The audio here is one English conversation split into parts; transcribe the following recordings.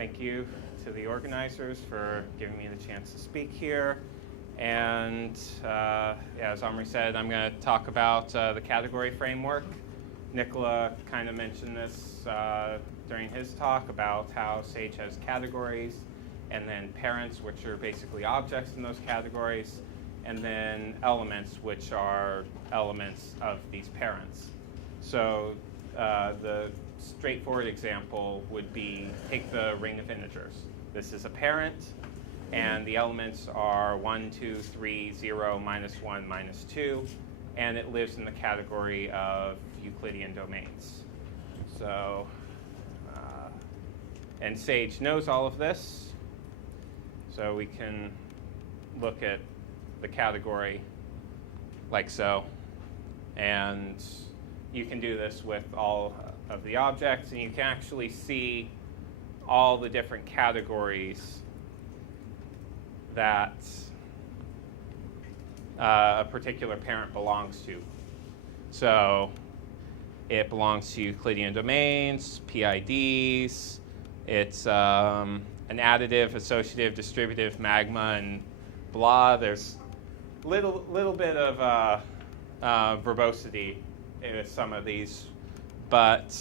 Thank you to the organizers for giving me the chance to speak here. And as Omri said, I'm going to talk about the category framework. Nicola kind of mentioned this during his talk about how Sage has categories, and then parents, which are basically objects in those categories, and then elements, which are elements of these parents. So the straightforward example would be, take the ring of integers. This is a parent, and the elements are 1, 2, 3, 0, minus 1, minus 2, and it lives in the category of Euclidean domains. So, and Sage knows all of this, so we can look at the category like so, and you can do this with all of the objects, and you can actually see all the different categories that a particular parent belongs to. So it belongs to Euclidean domains, PIDs, it's an additive, associative, distributive, magma, and blah. There's little bit of verbosity in some of these, but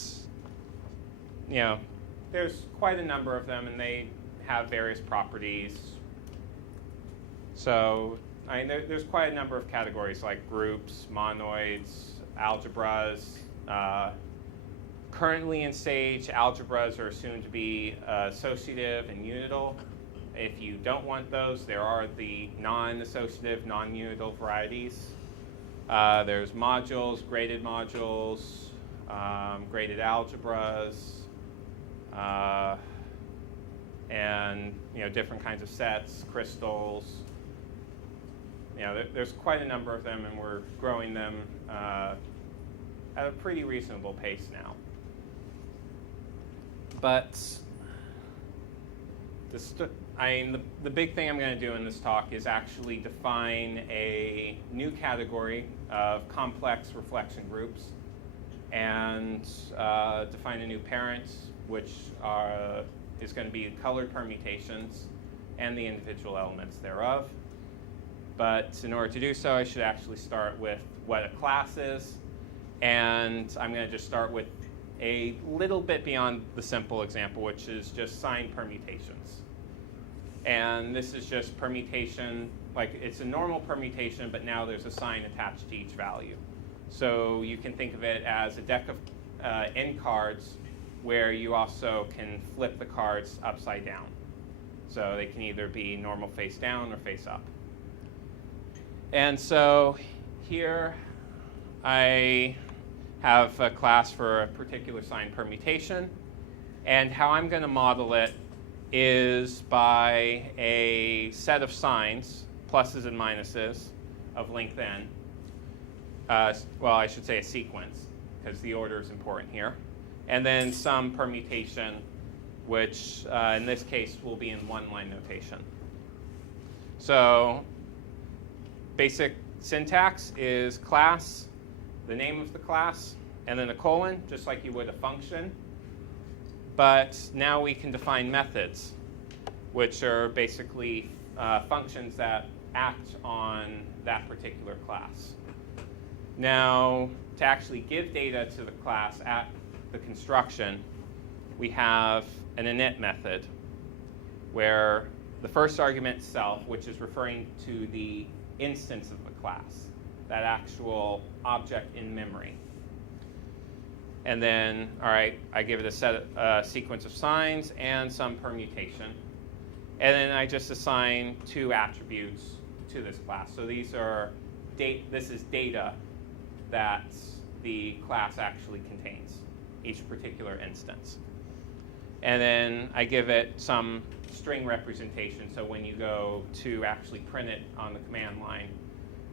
there's quite a number of them, and they have various properties. So there's quite a number of categories like groups, monoids, algebras. Currently in Sage, algebras are assumed to be associative and unital. If you don't want those, there are the non-associative, non-unital varieties. There's modules, graded algebras, and different kinds of sets, crystals. There's quite a number of them, and we're growing them at a pretty reasonable pace now. But the big thing I'm going to do in this talk is actually define a new category of complex reflection groups, and define a new parent, which is going to be colored permutations and the individual elements thereof. But in order to do so, I should actually start with what a class is, and I'm going to just start with a little bit beyond the simple example, which is just sign permutations. And this is just permutation, like it's a normal permutation, but now there's a sign attached to each value. So you can think of it as a deck of n cards where you also can flip the cards upside down. So they can either be normal face down or face up. And so here I have a class for a particular sign permutation, and how I'm going to model it is by a set of signs, pluses and minuses, of length n. Well, I should say a sequence, because the order is important here. And then some permutation, which in this case will be in one-line notation. So basic syntax is class, the name of the class, and then a colon, just like you would a function. But now we can define methods, which are basically functions that act on that particular class. Now, to actually give data to the class at the construction, we have an init method, where the first argument itself, which is referring to the instance of the class, that actual object in memory. And then, all right, I give it a sequence of signs and some permutation. And then I just assign two attributes to this class. So these are this is data that the class actually contains, each particular instance. And then I give it some string representation. So when you go to actually print it on the command line,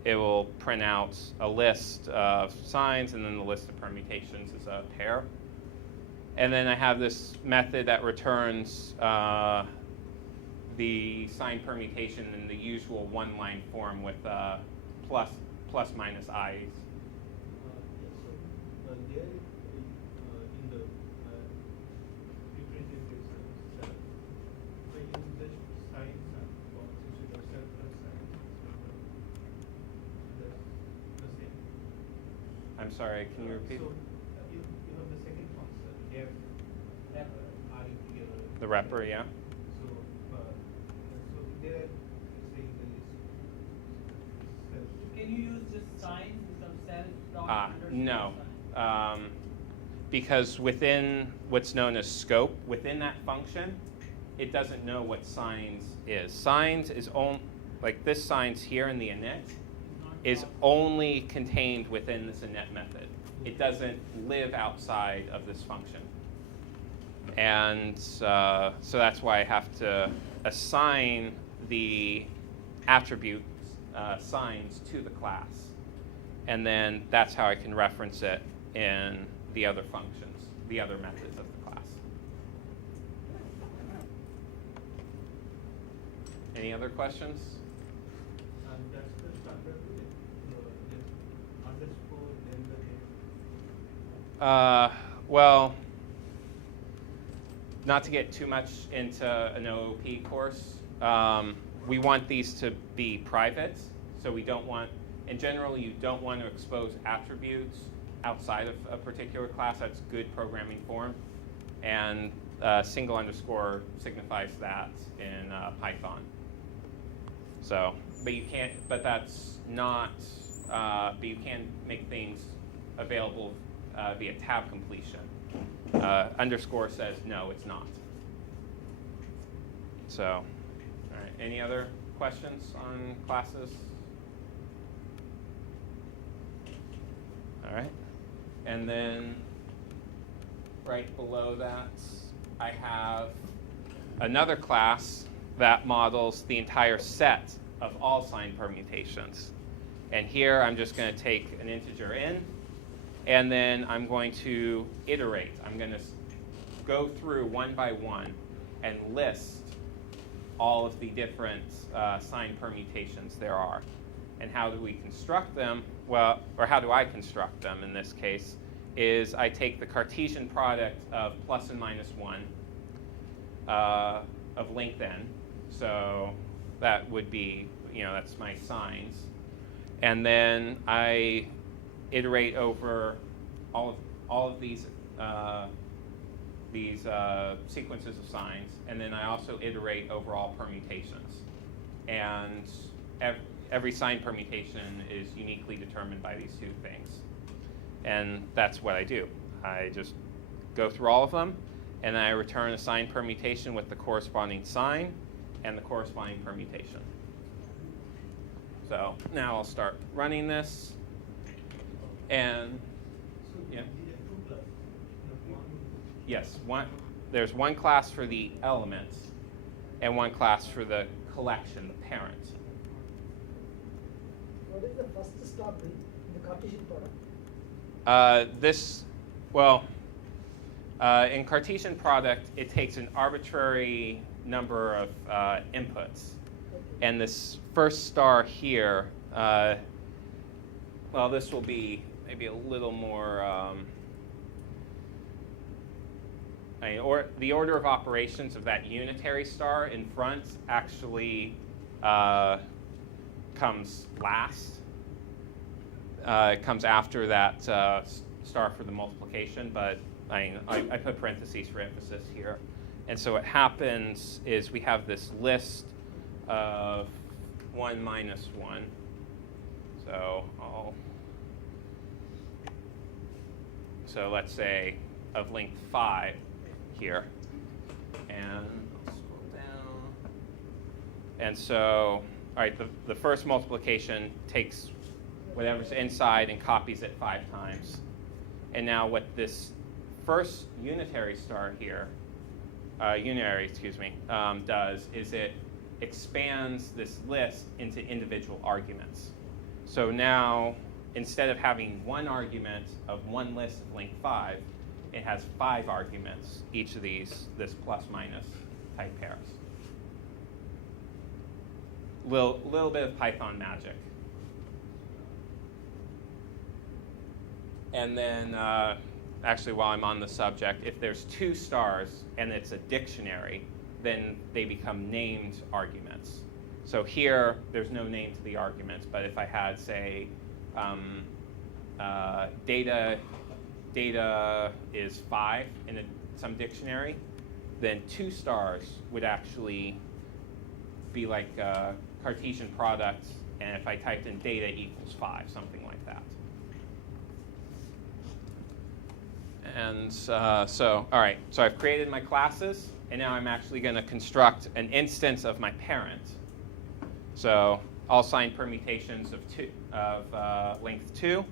it will print out a list of signs, and then the list of permutations is a pair. And then I have this method that returns the sign permutation in the usual one-line form with plus minus i's. There in the represented I'm sorry, can you repeat? So you have the second function, def wrapper, REPR. The wrapper, yeah. So so there, saying that is Can you use just signs instead of self dot underscore No. sign? Because within what's known as scope, within that function, it doesn't know what signs is. Signs is only, like this signs here in the init, is only contained within this init method. It doesn't live outside of this function. And so that's why I have to assign the attribute signs to the class. And then that's how I can reference it in the other functions, the other methods of the class. Any other questions? and that's the standard underscore then the name. Well, not to get too much into an OOP course, we want these to be private, so we don't want, in general, you don't want to expose attributes outside of a particular class. That's good programming form, and single underscore signifies that in Python. So, but you can't, but that's not, but you can make things available via tab completion. Underscore says no, it's not. So, all right, any other questions on classes? All right, and then right below that, I have another class that models the entire set of all sign permutations. And here I'm just going to take an integer in, and then I'm going to iterate. I'm going to go through one by one and list all of the different sign permutations there are. And how do we construct them? Well, or how do I construct them in this case, is I take the Cartesian product of plus and minus 1 of length n. So that would be, that's my signs. And then I iterate over all of these sequences of signs, and then I also iterate over all permutations. And every sign permutation is uniquely determined by these two things. And that's what I do. I just go through all of them, and I return a sign permutation with the corresponding sign and the corresponding permutation. So now I'll start running this, and yeah. Yes, there's one class for the elements and one class for the collection, the parent. What is the first stop in the Cartesian product? In Cartesian product, it takes an arbitrary number of inputs. And this first star here, this will be maybe a little more, the order of operations of that unitary star in front actually comes last. It comes after that star for the multiplication, but I put parentheses for emphasis here. And so what happens is we have this list of 1 minus 1. So let's say of length 5 here. And I'll scroll down. And so, all right, the first multiplication takes whatever's inside and copies it 5 times. And now what this first unitary star here, does is it expands this list into individual arguments. So now, instead of having one argument of one list of length 5, it has 5 arguments, each of these, this plus minus type pairs. Little bit of Python magic. And then, actually, while I'm on the subject, if there's 2 stars and it's a dictionary, then they become named arguments. So here, there's no name to the arguments, but if I had, say, data is 5 in some dictionary, then 2 stars would actually be like Cartesian products, and if I typed in data equals 5, something like that. And so, all right, so I've created my classes, and now I'm actually going to construct an instance of my parent. So all signed permutations of length 2.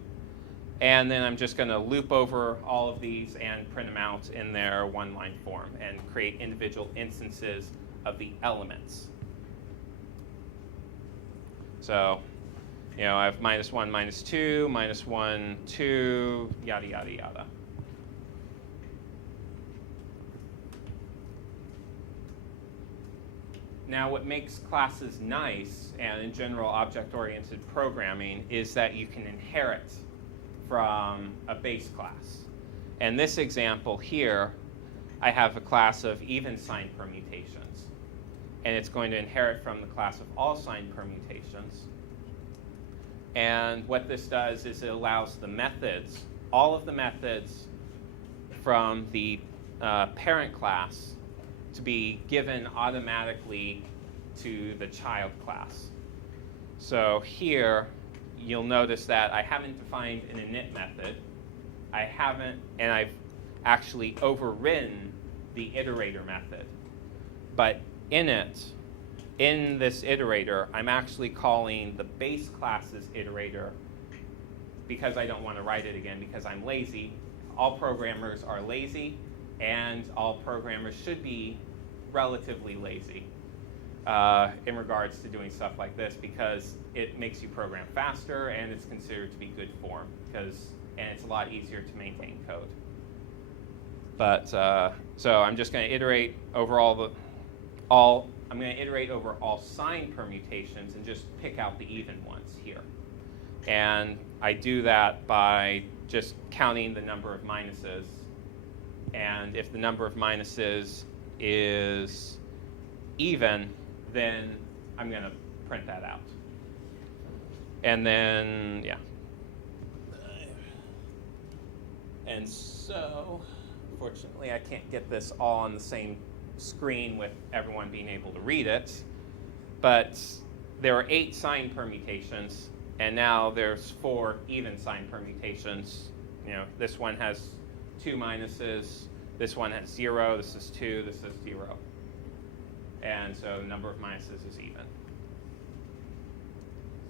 And then I'm just going to loop over all of these and print them out in their one-line form and create individual instances of the elements. So, you know, I have -1, -2, -1, 2, yada, yada, yada. Now, what makes classes nice, and in general object-oriented programming, is that you can inherit from a base class. In this example here, I have a class of even sign permutations, and it's going to inherit from the class of all sign permutations. And what this does is it allows the methods, all of the methods from the parent class, to be given automatically to the child class. So here, you'll notice that I haven't defined an init method. And I've actually overridden the iterator method. But in this iterator, I'm actually calling the base class's iterator because I don't want to write it again because I'm lazy. All programmers are lazy, and all programmers should be relatively lazy in regards to doing stuff like this because it makes you program faster and it's considered to be good form and it's a lot easier to maintain code. But so I'm just going to iterate over I'm going to iterate over all sign permutations and just pick out the even ones here. And I do that by just counting the number of minuses. And if the number of minuses is even, then I'm going to print that out. And then, yeah. And so, unfortunately, I can't get this all on the same screen with everyone being able to read it. But there are 8 sign permutations, and now there's 4 even sign permutations. You know, this one has 2 minuses. This one has 0, this is 2, this is 0. And so the number of minuses is even.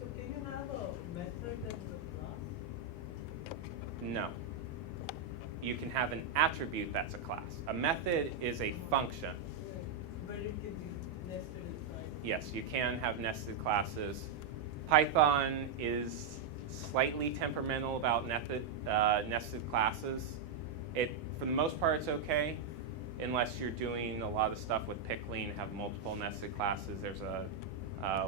So can you have a method that's a class? No. You can have an attribute that's a class. A method is a function. But it can be nested inside. Yes, you can have nested classes. Python is slightly temperamental about nested classes. For the most part, it's okay, unless you're doing a lot of stuff with pickling and have multiple nested classes. There's a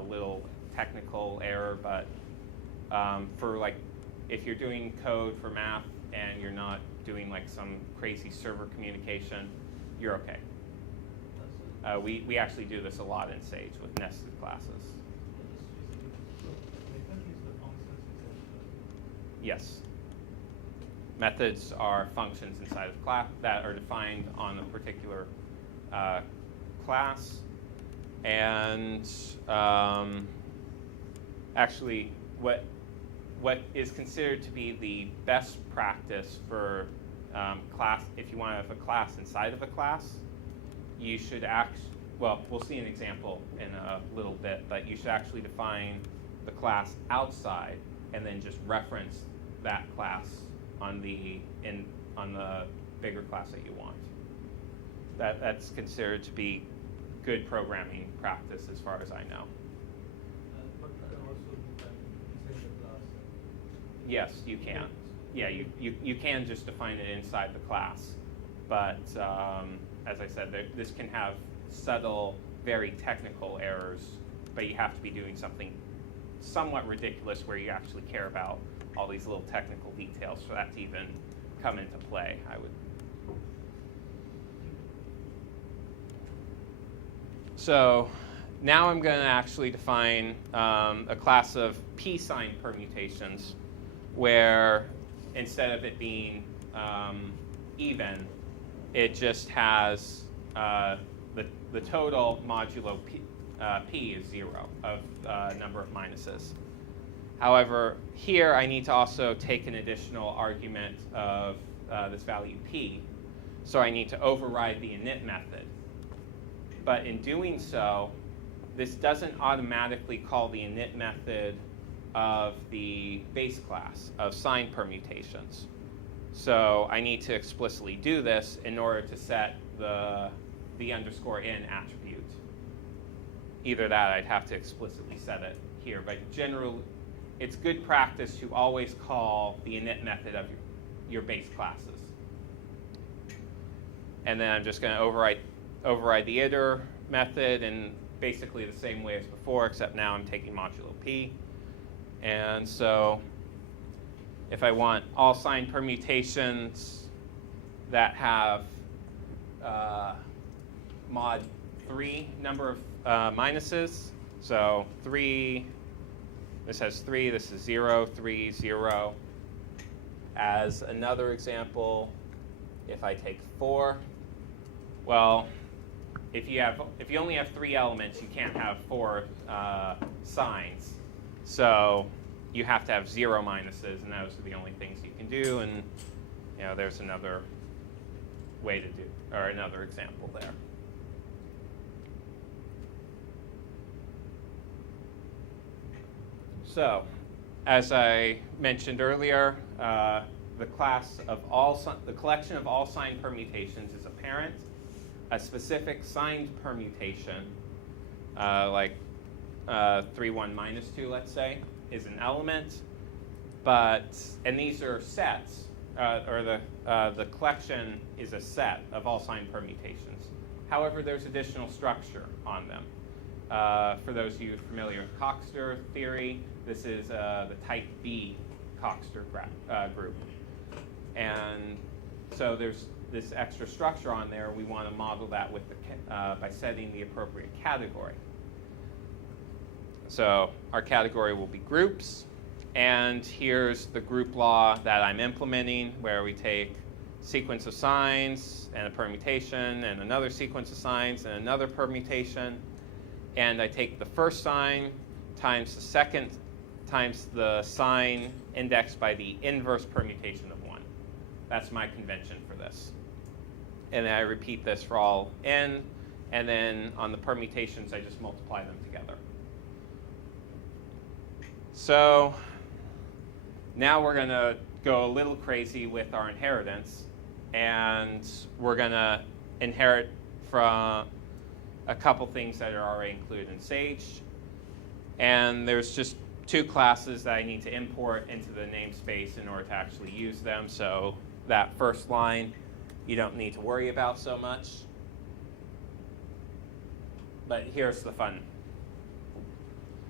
little technical error, but for like, if you're doing code for math and you're not doing like some crazy server communication, you're okay. We actually do this a lot in Sage with nested classes. Yes. Methods are functions inside of class that are defined on a particular class. And actually, what is considered to be the best practice for class, if you want to have a class inside of a class, you should well, we'll see an example in a little bit, but you should actually define the class outside and then just reference that class on the bigger class that you want. That's considered to be good programming practice as far as I know. But also inside the class. Yes, you can. Yeah, you can just define it inside the class, but as I said, this can have subtle, very technical errors, but you have to be doing something somewhat ridiculous where you actually care about all these little technical details for that to even come into play, I would. So now I'm going to actually define a class of p-sign permutations where instead of it being even, it just has the total modulo p is 0 of number of minuses. However, here I need to also take an additional argument of this value p. So I need to override the init method. But in doing so, this doesn't automatically call the init method of the base class of sign permutations. So I need to explicitly do this in order to set the underscore in attribute. Either that, I'd have to explicitly set it here. But generally, it's good practice to always call the init method of your base classes. And then I'm just going to override the iter method in basically the same way as before, except now I'm taking modulo p. And so if I want all sign permutations that have mod 3 number of minuses, so 3, this has 3, this is 0, 3, 0. As another example, if I take 4, well, if you only have 3 elements, you can't have 4 signs. So you have to have 0 minuses, and those are the only things you can do. And there's another way to do, or another example there. So, as I mentioned earlier, the collection of all signed permutations is a parent. A specific signed permutation, like 3, 1, minus 2, let's say, is an element. And these are sets, or the collection is a set of all signed permutations. However, there's additional structure on them. For those of you familiar with Coxeter theory, this is the type B Coxeter group. And so there's this extra structure on there. We want to model that with by setting the appropriate category. So our category will be groups. And here's the group law that I'm implementing, where we take sequence of signs and a permutation and another sequence of signs and another permutation. And I take the first sign times the second times the sign indexed by the inverse permutation of 1. That's my convention for this. And then I repeat this for all n. And then on the permutations, I just multiply them together. So now we're going to go a little crazy with our inheritance. And we're going to inherit from a couple things that are already included in Sage. And there's just 2 classes that I need to import into the namespace in order to actually use them. So that first line, you don't need to worry about so much. But here's the fun.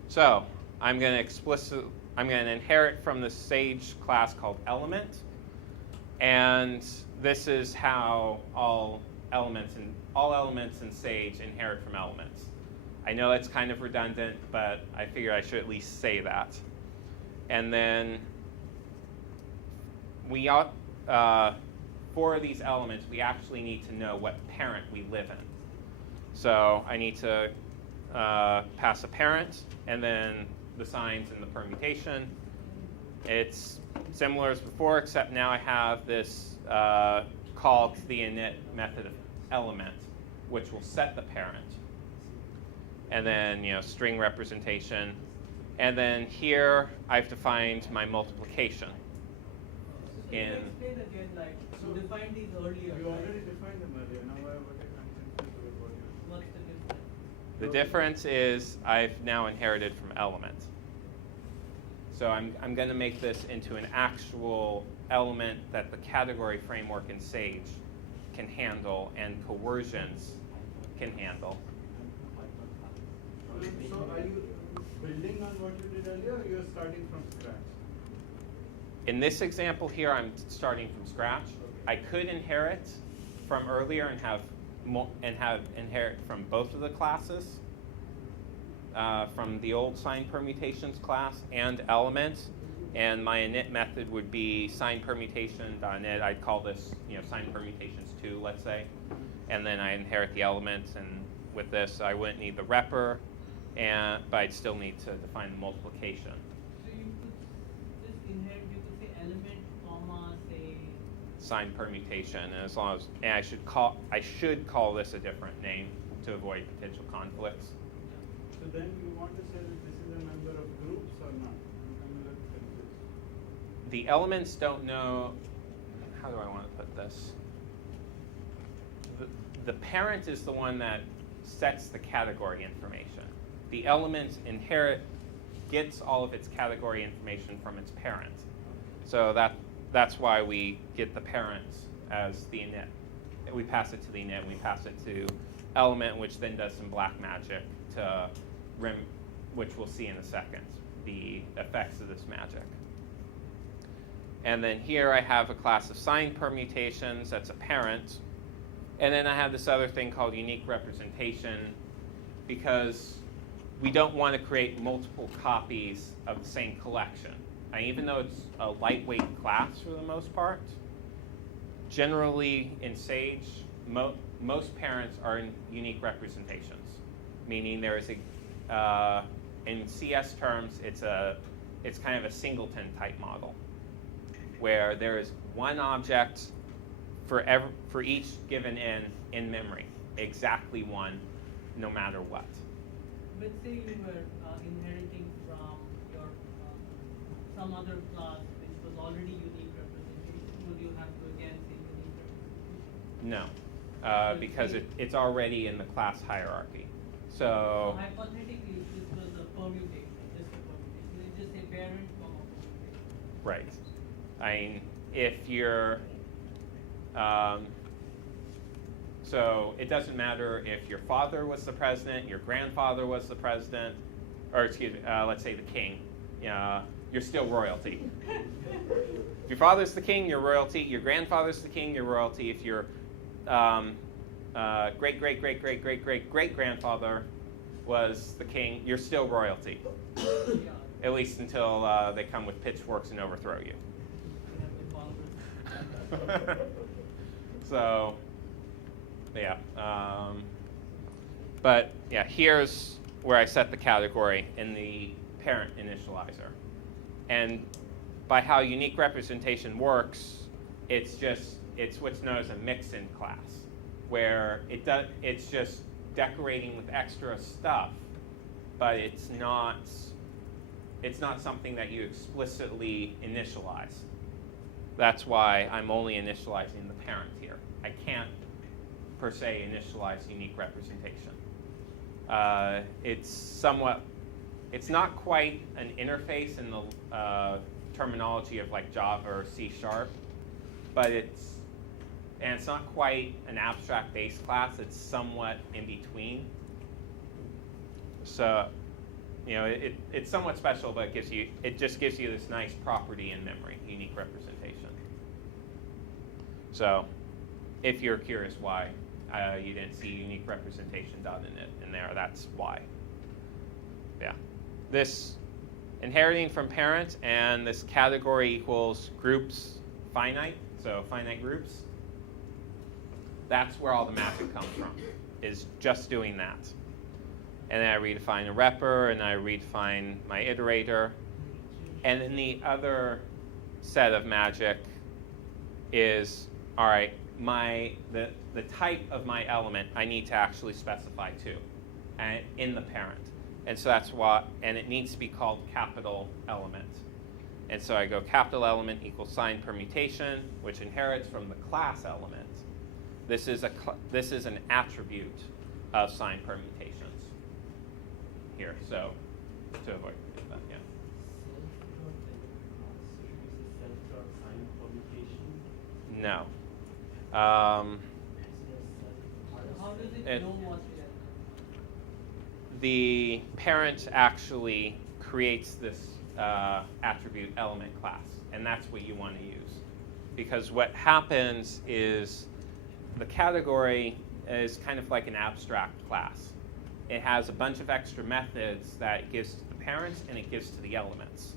So I'm going to inherit from the Sage class called element. And this is how all elements in Sage inherit from elements. I know it's kind of redundant, but I figure I should at least say that. And then for these elements, we actually need to know what parent we live in. So I need to pass a parent, and then the signs and the permutation. It's similar as before, except now I have this call to the init method of element, which will set the parent. And then, string representation. And then here, I've defined my multiplication. So can you explain again, so define these earlier. You already defined them earlier. Now what are confused with what you... What's the difference? The difference is I've now inherited from element. So I'm going to make this into an actual element that the category framework in Sage can handle and coercions can handle. So are you building on what you did earlier, or you're starting from scratch? In this example here, I'm starting from scratch. I could inherit from earlier and have inherit from both of the classes, from the old sign permutations class and elements, and my init method would be sign permutation.init. I'd call this, sign permutations 2, let's say. And then I inherit the elements, and with this, I wouldn't need the repr, but I'd still need to define the multiplication. So you could just inherit, you could say element, comma, say. Sign permutation, and I should call this a different name to avoid potential conflicts. So then you want to say that this is a member of groups or not? I'm a little confused. The elements don't know, how do I want to put this? The parent is the one that sets the category information. The element gets all of its category information from its parent. So that's why we get the parent as the init. We pass it to the init, and we pass it to element, which then does some black magic to which we'll see in a second, the effects of this magic. And then here I have a class of sign permutations, that's a parent. And then I have this other thing called unique representation, because we don't want to create multiple copies of the same collection. And even though it's a lightweight class for the most part, generally in Sage, most parents are in unique representations, meaning there is in CS terms, it's kind of a singleton type model, where there is one object for each given n in memory, exactly one, no matter what. But say you were inheriting from your some other class which was already unique representation, would you have to again say unique representation? No, because it's already in the class hierarchy. So hypothetically, if this was a permutation, just a permutation, you just say parent, comma, permutation. right. I mean, if you're so it doesn't matter if your father was the president, your grandfather was the president, or excuse me, let's say the king. You're still royalty. If your father's the king, you're royalty. Your grandfather's the king, you're royalty. If your great great great great great great great grandfather was the king, you're still royalty. At least until they come with pitchforks and overthrow you. So, yeah. But yeah, here's where I set the category in the parent initializer. And by how unique representation works, it's what's known as a mix-in class, where it's just decorating with extra stuff, but it's not something that you explicitly initialize. That's why I'm only initializing the parent here. I can't, per se, initialize unique representation. It's not quite an interface in the terminology of like Java or C#, but it's not quite an abstract base class. It's somewhat in between. So, it's somewhat special, but it just gives you this nice property in memory, unique representation. So, if you're curious why you didn't see unique representation.init in there, that's why. Yeah, this inheriting from parent and this category equals groups finite, so finite groups. That's where all the magic comes from, is just doing that. And then I redefine a repr, and I redefine my iterator. And then the other set of magic is, all right, the type of my element I need to actually specify too, and in the parent. And so that's and it needs to be called capital element. And so I go capital element equals sign permutation, which inherits from the class element. This is an attribute of sign permutations here. So to avoid that, yeah. No. How does it know what's there? The parent actually creates this attribute element class, and that's what you want to use. Because what happens is the category is kind of like an abstract class. It has a bunch of extra methods that it gives to the parents and it gives to the elements.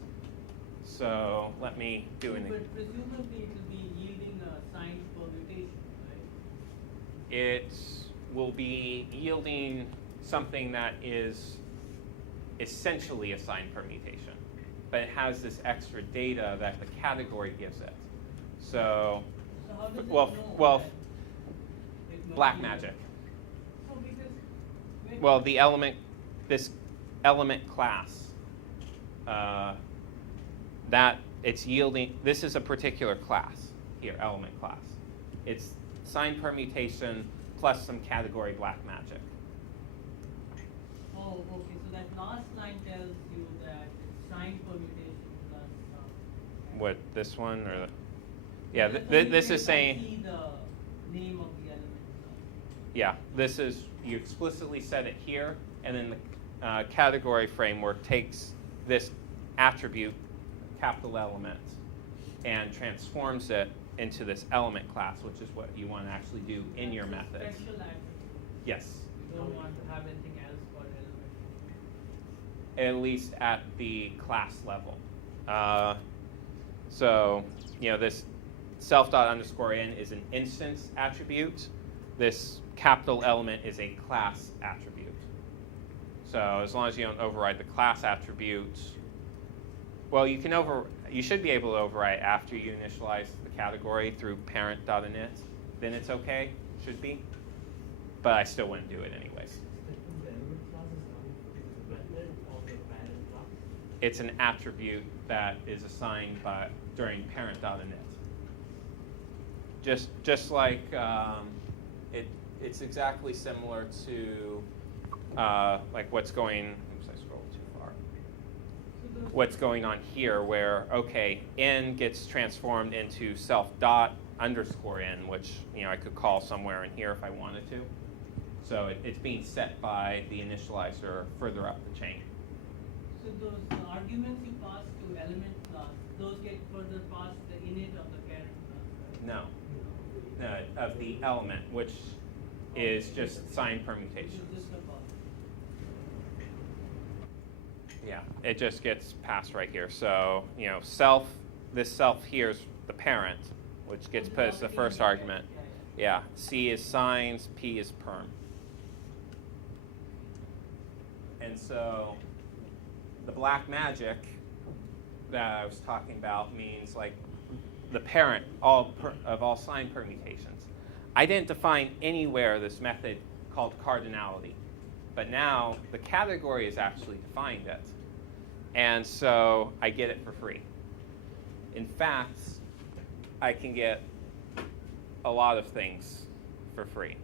So let me do an. But presumably it will be yielding a signed permutation, right? It will be yielding something that is essentially a signed permutation, but it has this extra data that the category gives it. So, So how does it well, know well, that it must black be- magic. So because when- Well, the element, this element class, that it's yielding, this is a particular class here, element class. It's signed permutation plus some category black magic. Oh, okay, so that last line tells you that it's signed permutation plus. What, this one or, yeah, The this is permutation, I saying, see the name of the element. yeah, this is, you explicitly set it here, and then the category framework takes this attribute, capital element, and transforms it into this element class, which is what you want to actually do in your That's a methods. Special attribute. Yes, You don't want to have anything else called element. at least at the class level. So, you know, this self._n is an instance attribute. This capital element is a class attribute. So as long as you don't override the class attribute, well, you should be able to override after you initialize the category through parent.init. Then it's okay, should be. But I still wouldn't do it anyways. It's an attribute that is assigned during parent.init. Just like it's exactly similar to like what's going. Oops, I scrolled too far. What's going on here, where okay, n gets transformed into self._n, which I could call somewhere in here if I wanted to. So it's being set by the initializer further up the chain. So those arguments you pass to element class, those get further past the init of the parent class, right? No, of the element, which is just signed permutations. Which is just a pass. Yeah, it just gets passed right here. So, this self here is the parent, which gets put as the first argument. Yeah, C is signs, P is perm. And so the black magic that I was talking about means like the parent of all sign permutations. I didn't define anywhere this method called cardinality, but now the category has actually defined it. And so I get it for free. In fact, I can get a lot of things for free.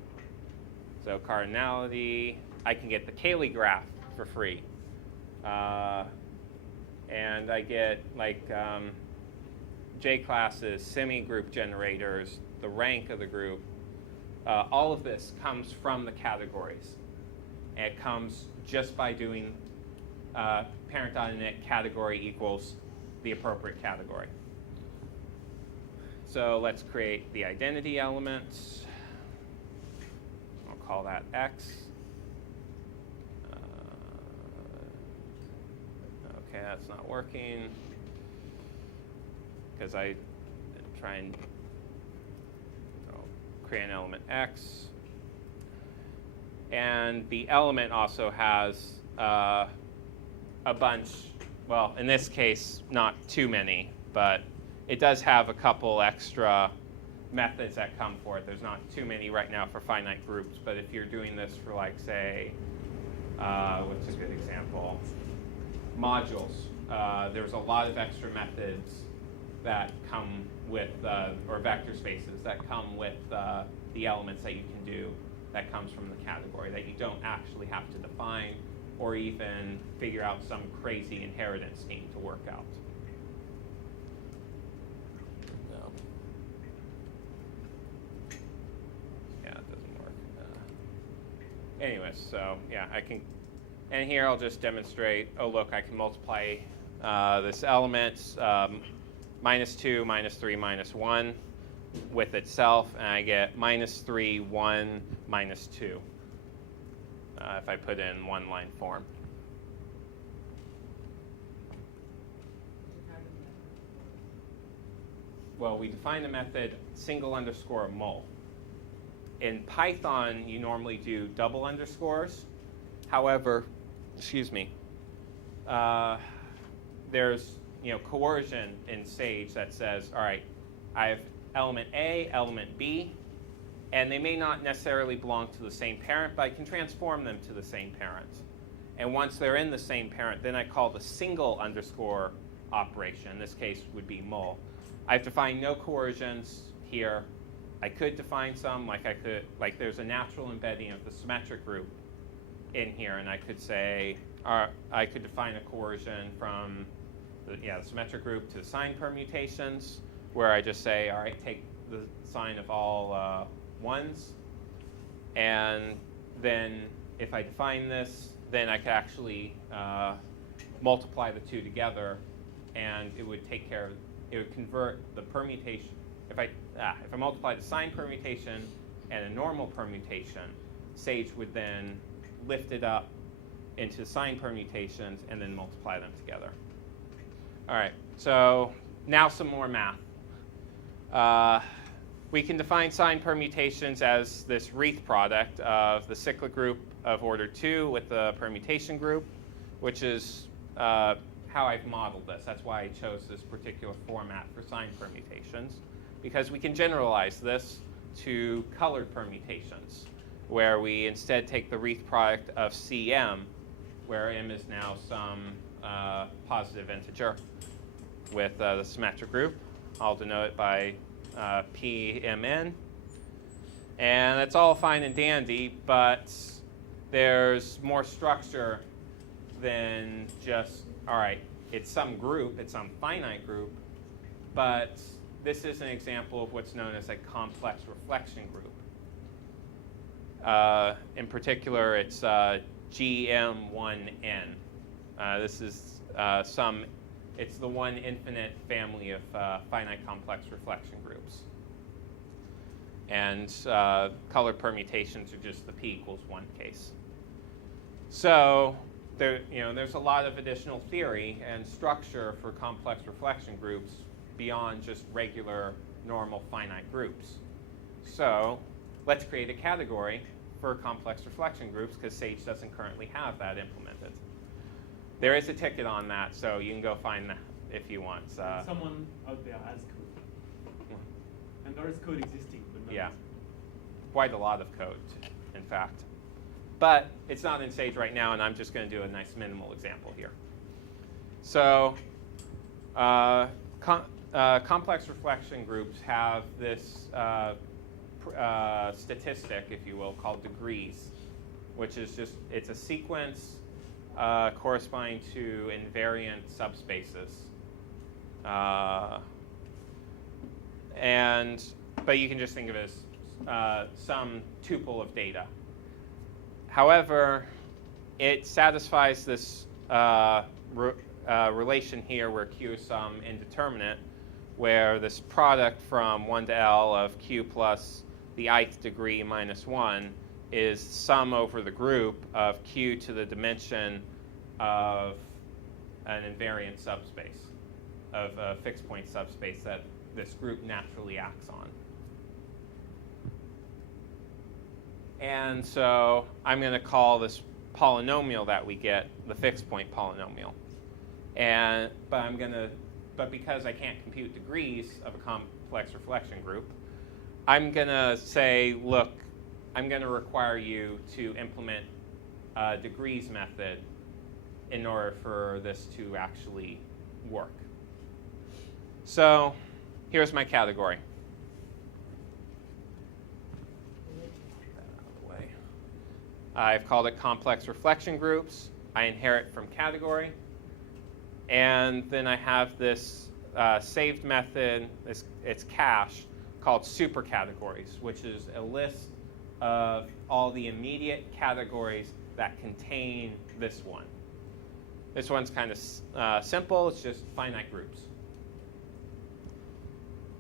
So cardinality, I can get the Cayley graph for free. And I get like J-classes, semi-group generators, the rank of the group. All of this comes from the categories. And it comes just by doing parent.init category equals the appropriate category. So let's create the identity elements. I'll call that X. Okay, that's not working because I try and create an element X. And the element also has a bunch, well, in this case, not too many, but it does have a couple extra methods that come for it. There's not too many right now for finite groups, but if you're doing this for, like, say, what's a good example? Modules. There's a lot of extra methods that come with, or vector spaces that come with the elements that you can do that comes from the category that you don't actually have to define or even figure out some crazy inheritance scheme to work out. No. Yeah, it doesn't work. Anyways, so yeah, I can, and here I'll just demonstrate, oh look, I can multiply this element, -2, -3, -1 with itself, and I get -3, 1, -2. If I put it in one-line form. well, we define the method single underscore mul. In Python, you normally do double underscores. However, excuse me, there's coercion in Sage that says, all right, I have element A, element B, and they may not necessarily belong to the same parent, but I can transform them to the same parent. And once they're in the same parent, then I call the single underscore operation. In this case would be mul. I've defined no coercions here. I could define some, like there's a natural embedding of the symmetric group in here, and I could say, I could define a coercion from the symmetric group to sign permutations, where I just say, all right, take the sign of all ones, and then if I define this, then I could actually multiply the two together, and it would take care of, it would convert the permutation. If I multiply the sign permutation and a normal permutation, Sage would then lift it up into sign permutations and then multiply them together. All right, so now some more math. We can define sign permutations as this wreath product of the cyclic group of order 2 with the permutation group, which is how I've modeled this. That's why I chose this particular format for sign permutations, because we can generalize this to colored permutations, where we instead take the wreath product of Cm, where m is now some positive integer, with the symmetric group. I'll denote it by Pmn. And that's all fine and dandy, but there's more structure than just, all right, it's some group, it's some finite group, but this is an example of what's known as a complex reflection group. In particular, it's GM1n. This is it's the one infinite family of finite complex reflection groups. And colored permutations are just the p=1 case. So there's a lot of additional theory and structure for complex reflection groups beyond just regular normal finite groups. So let's create a category for complex reflection groups, because Sage doesn't currently have that implemented. There is a ticket on that, so you can go find that if you want. Someone out there has code. And there is code existing, but not. Yeah, quite a lot of code, in fact. But it's not in Sage right now, and I'm just going to do a nice minimal example here. So complex reflection groups have this statistic, if you will, called degrees, which is just, it's a sequence corresponding to invariant subspaces. But you can just think of it as some tuple of data. However, it satisfies this relation here where Q is some indeterminate, where this product from 1 to L of Q plus the ith degree minus 1 is sum over the group of Q to the dimension of an invariant subspace, of a fixed point subspace that this group naturally acts on. And so I'm going to call this polynomial that we get the fixed point polynomial. But because I can't compute degrees of a complex reflection group, I'm going to say, look, I'm going to require you to implement a degrees method in order for this to actually work. So here's my category. I've called it complex reflection groups. I inherit from category. And then I have this saved method, it's cache, called supercategories, which is a list of all the immediate categories that contain this one. This one's kind of simple. It's just finite groups.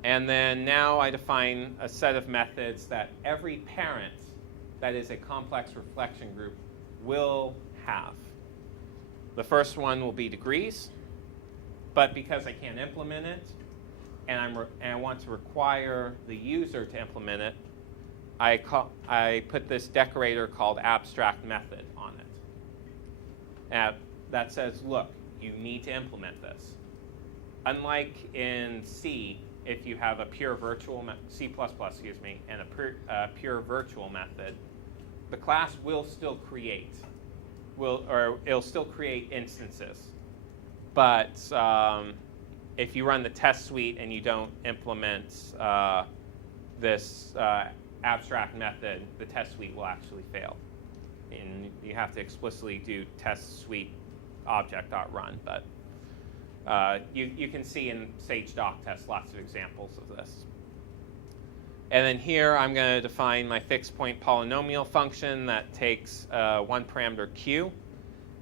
And then now I define a set of methods that every parent that is a complex reflection group will have. The first one will be degrees, but because I can't implement it, and I want to require the user to implement it, I put this decorator called abstract method on it. That says, look, you need to implement this. Unlike in C, if you have a pure virtual C++, excuse me, and a pure virtual method, the class will still create, it'll still create instances. But if you run the test suite and you don't implement this abstract method, the test suite will actually fail. And you have to explicitly do test suite object.run. But you can see in Sage doc test lots of examples of this. And then here I'm going to define my fixed point polynomial function that takes one parameter q.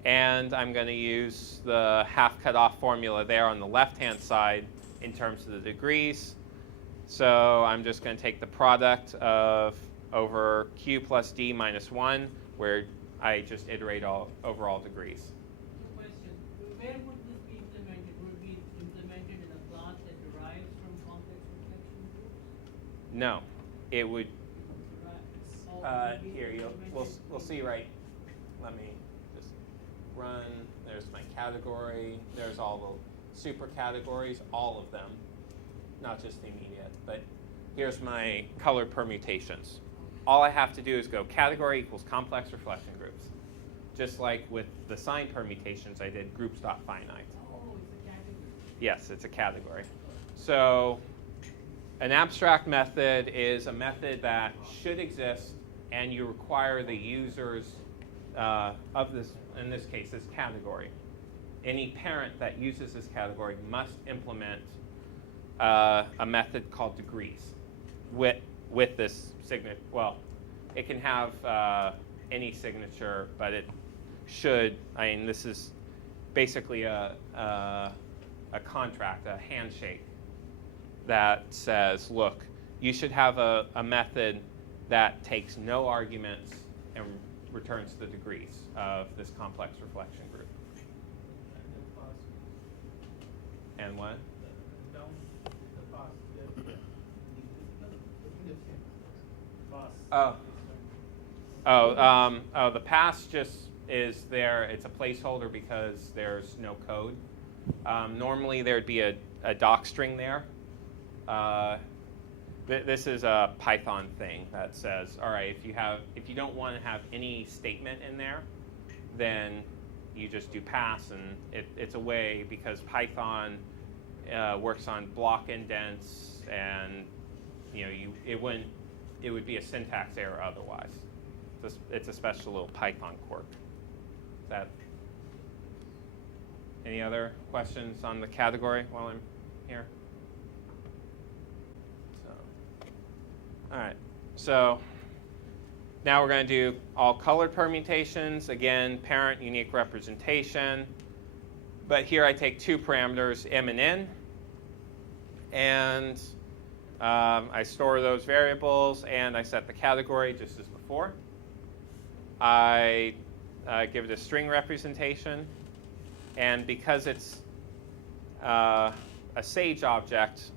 And I'm going to use the half cutoff formula there on the left-hand side in terms of the degrees. So I'm just going to take the product of over q plus d minus 1, where I just iterate over all degrees. Question, where would this be implemented? Would it be implemented in a class that derives from complex reflection groups? No, it would. Or Here, we'll see right. Let me just run. There's my category. There's all the super categories, all of them, not just the immediate. But here's my color permutations. All I have to do is go category equals complex reflection groups. Just like with the sign permutations I did, groups.finite. Oh, it's a category. Yes, it's a category. So an abstract method is a method that should exist, and you require the users of this, in this case, this category. Any parent that uses this category must implement a method called degrees with this signature. Well, it can have any signature, but it should. I mean, this is basically a contract, a handshake that says, look, you should have a method that takes no arguments and returns the degrees of this complex reflection group. And what? Down the pass. The pass just is there. It's a placeholder because there's no code. Normally there'd be a doc string there. This is a Python thing that says, all right, if you don't want to have any statement in there, then you just do pass, and it's a way, because Python works on block indents, and it would be a syntax error otherwise. It's a special little Python quirk. Any other questions on the category while I'm here? All right, so now we're going to do all colored permutations. Again, parent unique representation. But here I take two parameters, m and n, and I store those variables, and I set the category just as before. I give it a string representation, and because it's a Sage object,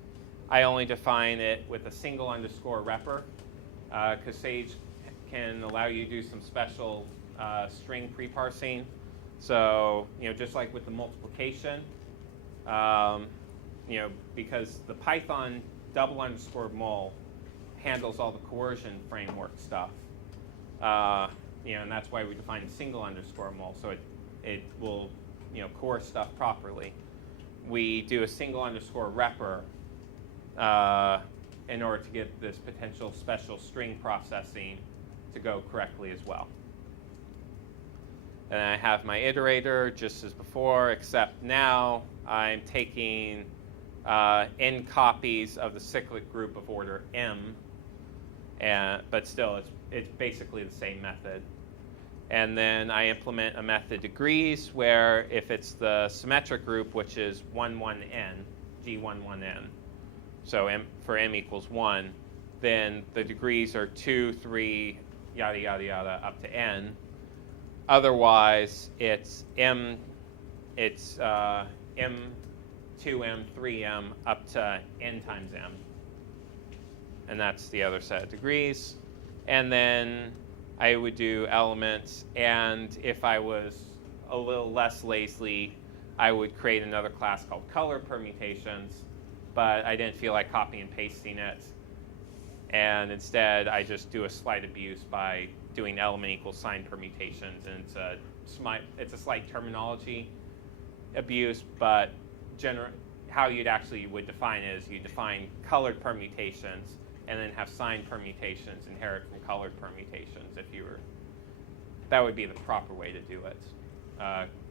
I only define it with a single underscore repr, because Sage can allow you to do some special string pre-parsing. So, just like with the multiplication, because the Python double underscore mul handles all the coercion framework stuff, and that's why we define a single underscore mul, so it will, coerce stuff properly. We do a single underscore repr in order to get this potential special string processing to go correctly as well. And I have my iterator just as before, except now I'm taking n copies of the cyclic group of order m, but still it's basically the same method. And then I implement a method degrees, where if it's the symmetric group, which is 1, 1, n, g11n, so for m equals 1, then the degrees are 2, 3, yada, yada, yada, up to n. Otherwise, it's m 2m, 3m, up to n times m. And that's the other set of degrees. And then I would do elements, and if I was a little less lazy, I would create another class called color permutations, but I didn't feel like copy and pasting it. And instead, I just do a slight abuse by doing element equals sign permutations, and it's a slight terminology abuse, but how you'd actually would define it is you define colored permutations and then have sign permutations inherit from colored permutations. That would be the proper way to do it.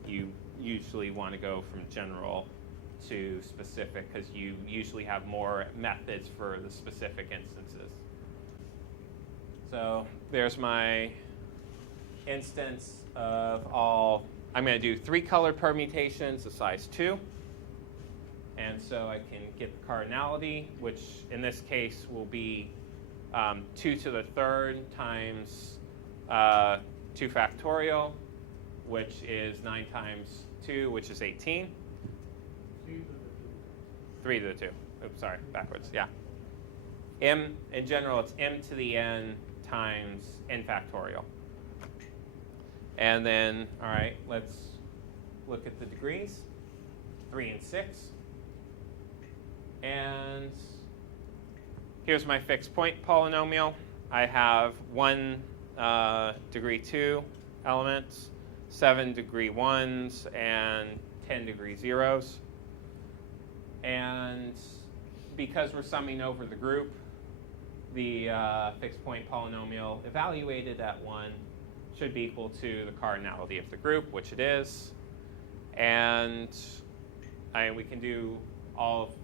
You usually want to go from general to specific because you usually have more methods for the specific instances. So there's my instance of all. I'm going to do 3 colored permutations of size 2. And so I can get the cardinality, which in this case will be 2 to the 3rd times 2 factorial, which is 9 times 2, which is 18. 3 to the 2. Oops, sorry, backwards, yeah. M, in general, it's m to the n times n factorial. And then, all right, let's look at the degrees, 3 and 6. And here's my fixed point polynomial. I have 1 degree 2 elements, 7 degree 1s, and 10 degree 0s. And because we're summing over the group, the fixed point polynomial evaluated at 1 should be equal to the cardinality of the group, which it is. And we can do all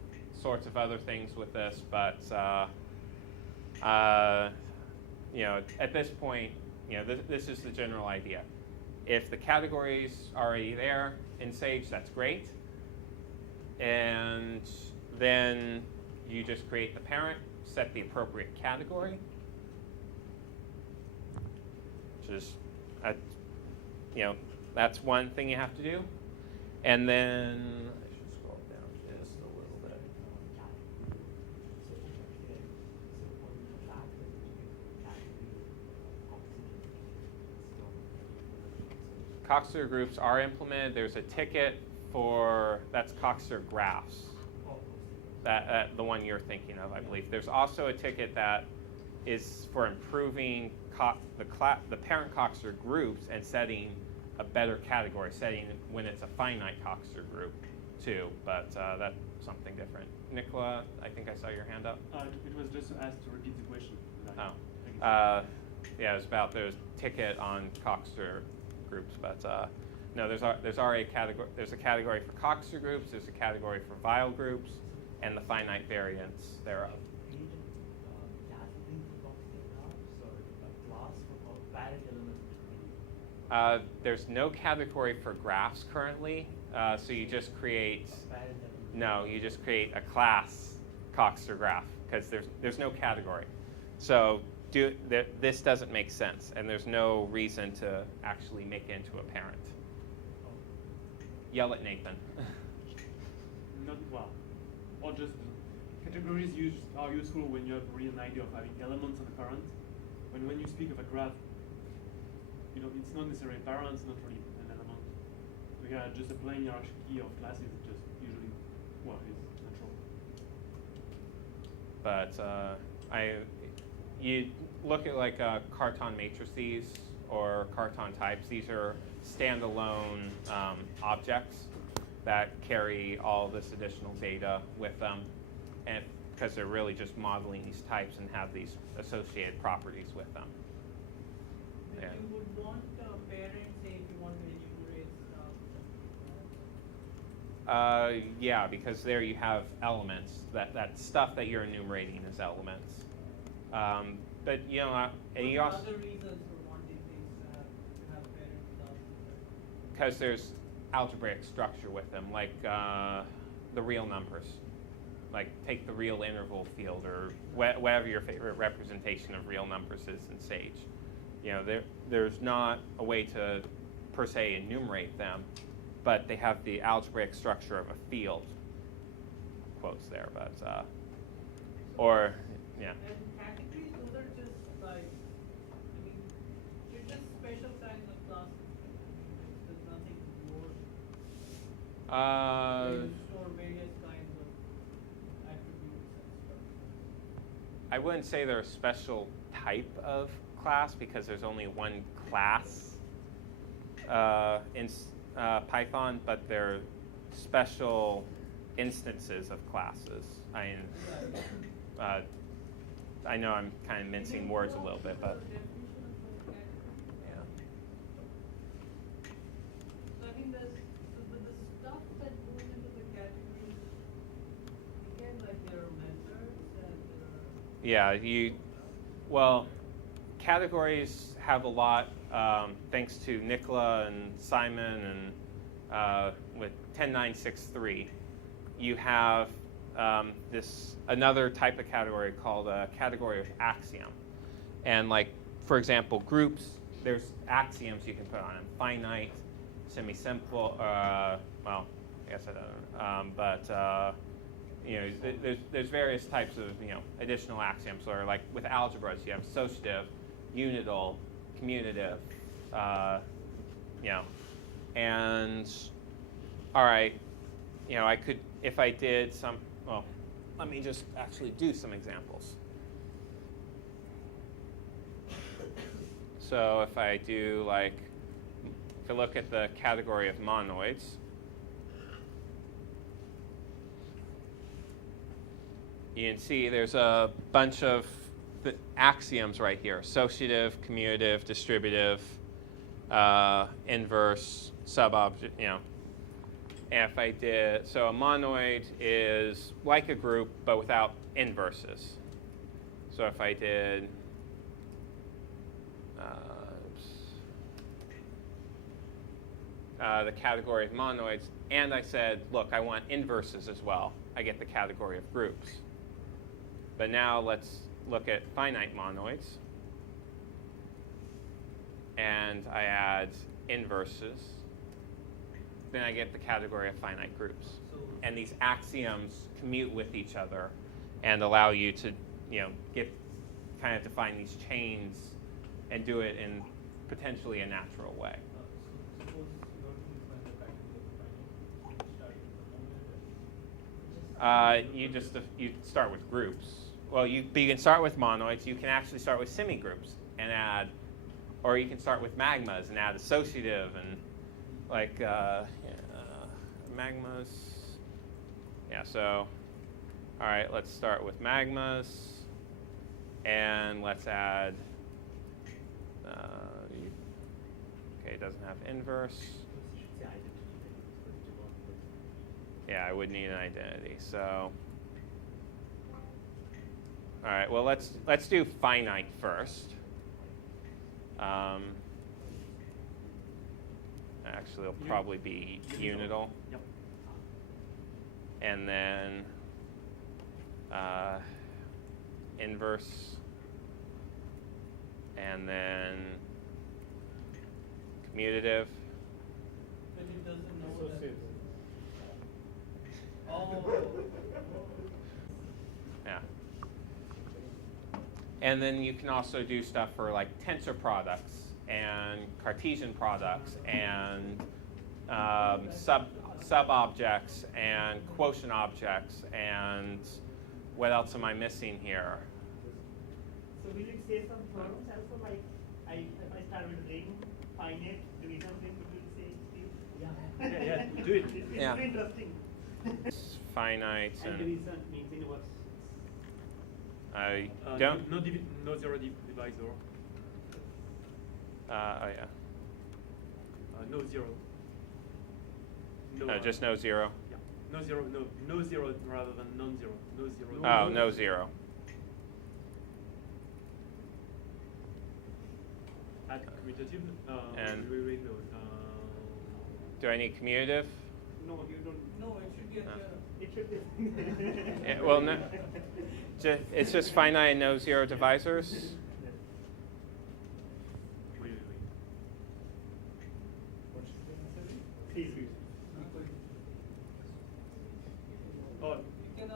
sorts of other things with this, but at this point, this is the general idea. If the category is already there in Sage, that's great. And then you just create the parent, set the appropriate category, which is, that's one thing you have to do. And then I should scroll down just a little bit. Coxeter groups are implemented. There's a ticket that's Coxeter graphs. The one you're thinking of, I believe. There's also a ticket that is for improving the parent Coxeter groups and setting a better category, setting when it's a finite Coxeter group too, but that's something different. Nicola, I think I saw your hand up. It was just asked to repeat the question. Yeah, it was about the ticket on Coxeter groups, but no, there's already a category. There's a category for Coxeter groups. There's a category for Weil groups, and the finite variance thereof. There's no category for graphs currently, so you just create. No, you just create a class Coxeter graph because there's no category. So this doesn't make sense, and there's no reason to actually make it into a parent. Yell at Nathan. Not well. Or just categories are useful when you have really an idea of having elements on a parent. When you speak of a graph, it's not necessarily a parent, it's not really an element. We have just a plain hierarchy of classes, just usually what is natural. But you look at like Cartan matrices or Cartan types. These are standalone objects that carry all this additional data with them, and because they're really just modeling these types and have these associated properties with them. But you would want a parent, say, if you want to enumerate stuff. Yeah, because there you have elements. That stuff that you're enumerating is elements. But and you also other reasons for wanting things to have parent classes. Because there's algebraic structure with them, like the real numbers. Like take the real interval field or whatever your favorite representation of real numbers is in Sage. There's not a way to per se enumerate them, but they have the algebraic structure of a field. quotes there, but or yeah. And categories, those are just like, I mean, they're just special kinds of classes. There's nothing more. Where you store various kinds of attributes and stuff. I wouldn't say they're a special type of class because there's only one class in Python, but they're special instances of classes. I know I'm kind of mincing words a little bit, but yeah. So I think there's the stuff that goes into the categories, again, like there are methods and there are. Yeah, well, categories have a lot, thanks to Nicola and Simon and with 10963, you have another type of category called a category of Axiom. And like, for example, groups, there's axioms you can put on them: finite, semi-simple, well, I guess I don't know, but you know, there's various types of, you know, additional axioms. Or like with algebras, you have associative, unital, commutative, you know, and all right, you know, I could, if I did some, well, let me just actually do some examples. So if I do like, if I look at the category of monoids, you can see there's a bunch of the axioms right here: associative, commutative, distributive, inverse, subobject, you know. And if I did, so a monoid is like a group, but without inverses. So if I did, the category of monoids, and I said, look, I want inverses as well, I get the category of groups. But now let's look at finite monoids. And I add inverses. Then I get the category of finite groups. And these axioms commute with each other and allow you to, you know, kind of define these chains and do it in potentially a natural way. Suppose you want to define the category of finite, You start with groups. Well, you can start with monoids. You can actually start with semigroups and add, or you can start with magmas and add associative and like magmas. Yeah. So, all right. Let's start with magmas, and let's add. Okay, it doesn't have inverse. Yeah, I would need an identity. So, all right. Well, let's do finite first. Actually, it'll probably be unital. Yep. And then inverse. And then commutative. But it doesn't know that. Associative. Oh. Yeah. And then you can also do stuff for like tensor products and Cartesian products and sub-objects and quotient objects, and what else am I missing here? So will it say some problems also, like if I start with ring, finite, division ring, it will say Steve? Yeah, do it. It's Yeah. very interesting. Finite And and division means inverse. I don't. No zero divisor. Oh yeah. No zero. No, just no zero. Yeah. No zero. No zero rather than non-zero. No zero. Oh, no zero. Add commutative. And- wait, no. Do I need commutative? No, you don't. No, it should be a zero. It should be. Yeah, well, no. It's just finite and no zero divisors. Wait. Please. Oh, You can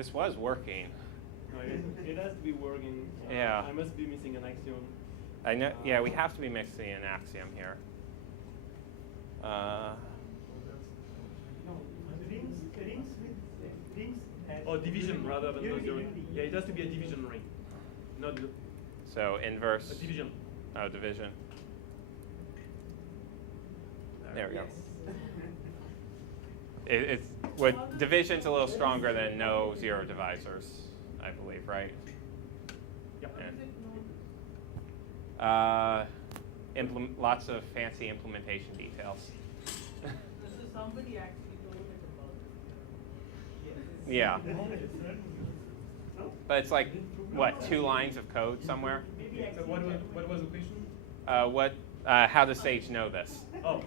This was working. No, it has to be working. Yeah. I must be missing an axiom. I know. Yeah, we have to be mixing an axiom here. Rings. Or division rather than Unity, zero. unity. Yeah, it has to be a division ring, not So inverse. a division. Oh, division. There we go. It's what division's a little stronger than no zero divisors, I believe, right? Yeah. How does it know this? Lots of fancy implementation details. So somebody actually told it about it. Yeah. No? But it's like, what, 2 lines of code somewhere? Maybe So what was the question? How does Sage know this? Oh,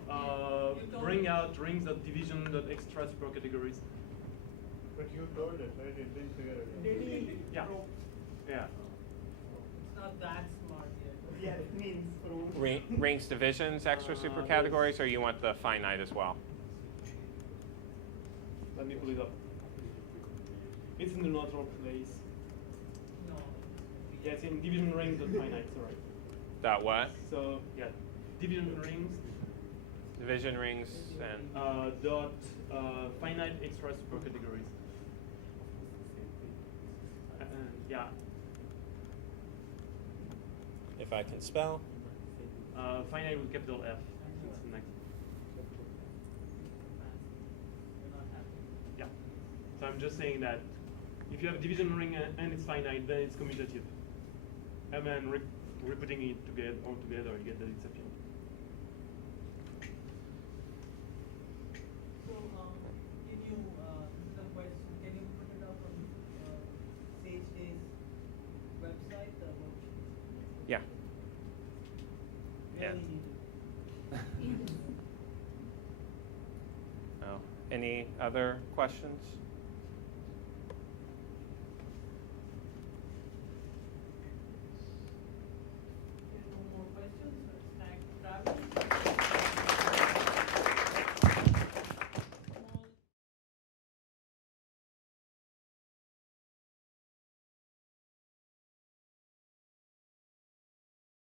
bring out rings.division.extra supercategories. But you told it, right? It didn't figure it out. Maybe Yeah. Yeah. It's not that smart yet. yeah, it means Rings divisions, extra supercategories, or you want the finite as well? Let me pull it up. It's in the neutral place. No. Yeah, it's in division rings.finite, sorry. Dot what? So, yeah, division rings Division rings and dot finite extra supercategories. Yeah, if I can spell. finite with capital F. It's the next. Yeah. So I'm just saying that if you have a division ring and it's finite, then it's commutative. And then repeating it together all together, you get that it's appeal. So, can you, this is a question, can you put it up on Sage Day's website? Yeah. Yeah. Really need it. Oh, any other questions?